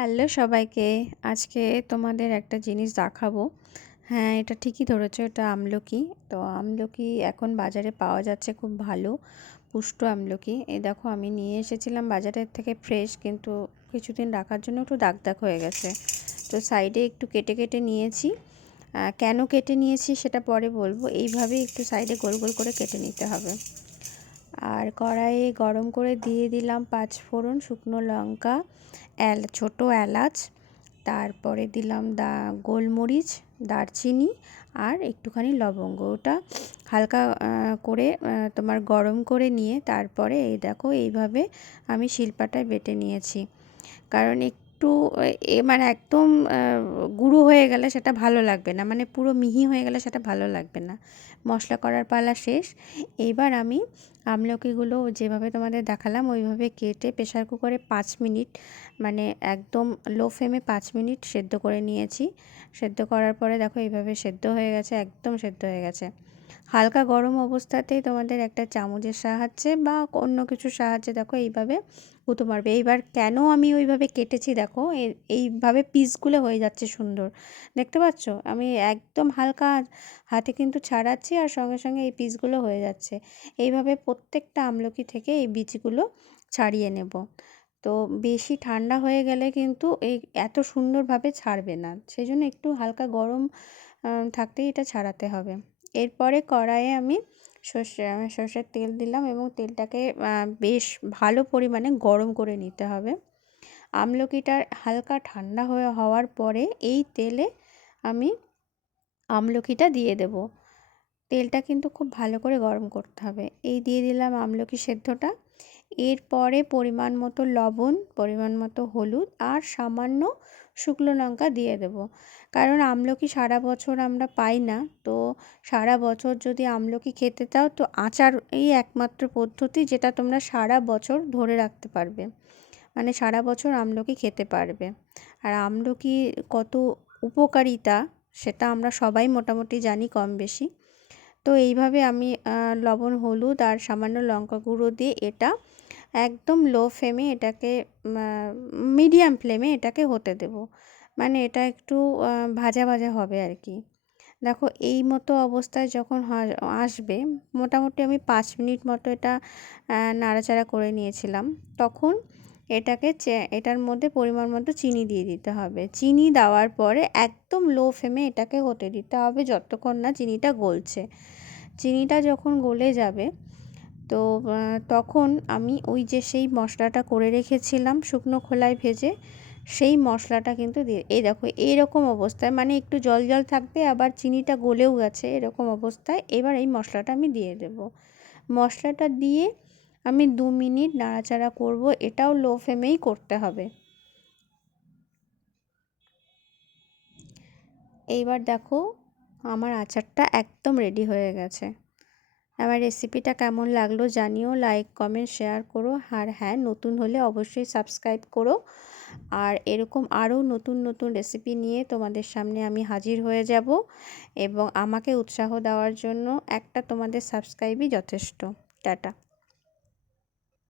Hello সবাইকে। আজকে তোমাদের একটা জিনিস দেখাবো। হ্যাঁ, এটা ঠিকই ধরেছো, এটা আমলকি। তো আমলকি এখন বাজারে পাওয়া যাচ্ছে, খুব ভালো পুষ্ট আমলকি। এই দেখো, আমি নিয়ে এসেছিলাম বাজারের থেকে ফ্রেশ, কিন্তু কিছুদিন রাখার জন্য একটু দাগ দাগ হয়ে গেছে। তো সাইডে একটু কেটে কেটে নিয়েছি। কেন কেটে নিয়েছি সেটা পরে বলবো। এইভাবে একটু সাইডে গোল গোল করে কেটে নিতে হবে। আর কড়াইয়ে গরম করে দিয়ে দিলাম 5 ফোড়ন, শুকনো লঙ্কা, ছোটো এলাচ, তারপরে দিলাম গোলমরিচ, দারচিনি আর একটুখানি লবঙ্গ। ওটা হালকা করে তোমার গরম করে নিয়ে তারপরে এই দেখো এইভাবে আমি শিলপাটায় বেটে নিয়েছি। কারণ একটু মানে একদম গুঁড়ো হয়ে গেলে সেটা ভালো লাগবে না, মানে পুরো মিহি হয়ে গেলে সেটা ভালো লাগবে না। মশলা করার পালা শেষ। এইবার আমি আমলকিগুলো যেভাবে তোমাদের দেখালাম ওইভাবে কেটে প্রেসার কুকারে 5 মিনিট, মানে একদম লো ফ্লেমে 5 মিনিট সেদ্ধ করে নিয়েছি। সেদ্ধ করার পরে দেখো এইভাবে সেদ্ধ হয়ে গেছে, একদম সেদ্ধ হয়ে গেছে। হালকা গরম অবস্থাতেই তোমাদের একটা চামচের সাহায্যে বা অন্য কিছুর সাহায্যে দেখো এইভাবে গুঁতো মারবে। এইবার কেন আমি ওইভাবে কেটেছি দেখো, এইভাবে পিসগুলো হয়ে যাচ্ছে সুন্দর, দেখতে পাচ্ছ? আমি একদম হালকা হাতে কিন্তু ছাড়াচ্ছি আর সঙ্গে সঙ্গে এই পিসগুলো হয়ে যাচ্ছে। এইভাবে প্রত্যেকটা আমলকি থেকে এই বীজগুলো ছাড়িয়ে নেব। তো বেশি ঠান্ডা হয়ে গেলে কিন্তু এই এত সুন্দরভাবে ছাড়বে না, সেই জন্য একটু হালকা গরম থাকতেই এটা ছাড়াতে হবে। এরপরে কড়াইয়ে আমি সর্ষের তেল দিলাম এবং তেলটাকে বেশ ভালো পরিমাণে গরম করে নিতে হবে। আমলকিটা হালকা ঠান্ডা হওয়ার পরে এই তেলে আমি আমলকিটা দিয়ে দেব। তেলটা কিন্তু খুব ভালো করে গরম করতে হবে। এই দিয়ে দিলাম আমলকি সেদ্ধটা। এরপরে পরিমাণ মতো লবণ, পরিমাণ মতো হলুদ আর সামান্য শুকনো লঙ্কা দিয়ে দেব। কারণ আমলকি সারা বছর আমরা পাই না, তো সারা বছর যদি আমলকি খেতে চাও তো আচার এই একমাত্র পদ্ধতি যেটা তোমরা সারা বছর ধরে রাখতে পারবে, মানে সারা বছর আমলকি খেতে পারবে। আর আমলকি কত উপকারিতা সেটা আমরা সবাই মোটামুটি জানি কম বেশি। তো এইভাবে আমি লবণ, হলুদ আর সামান্য লঙ্কা গুঁড়ো দিয়ে এটা একদম লো ফ্লেমে এটাকে মিডিয়াম ফ্লেমে এটাকে হতে দেব, মানে এটা একটু ভাজা ভাজা হবে আর কি। দেখো এই মতো অবস্থায় যখন আসবে, মোটামুটি আমি 5 মিনিট মতো এটা নাড়াচাড়া করে নিয়েছিলাম। তখন এটার মধ্যে পরিমাণ মতো চিনি দিয়ে দিতে হবে। চিনি দেওয়ার পরে একদম লো ফ্লেমে এটাকে হতে দিতে হবে যতক্ষণ না চিনিটা গলছে। চিনিটা যখন গলে যাবে তো তখন আমি ওই যে সেই মশলাটা করে রেখেছিলাম শুকনো খোলায় ভেজে, সেই মশলাটা কিন্তু দিয়ে, এই দেখো এইরকম অবস্থায়, মানে একটু জল জল থাকবে আবার চিনিটা গলেও গেছে এরকম অবস্থায় এবার এই মশলাটা আমি দিয়ে দেব। মশলাটা দিয়ে আমি 2 মিনিট নাড়াচাড়া করব, এটাও লো ফ্লেমেই করতে হবে। এইবার দেখো আমার আচারটা একদম রেডি হয়ে গেছে। আমার রেসিপিটা কেমন লাগলো জানিও, লাইক কমেন্ট শেয়ার করো। আর হ্যাঁ, নতুন হলে অবশ্যই সাবস্ক্রাইব করো। আর এরকম আরও নতুন নতুন রেসিপি নিয়ে তোমাদের সামনে আমি হাজির হয়ে যাব, এবং আমাকে উৎসাহ দেওয়ার জন্য একটা তোমাদের সাবস্ক্রাইবই যথেষ্ট। টাটা।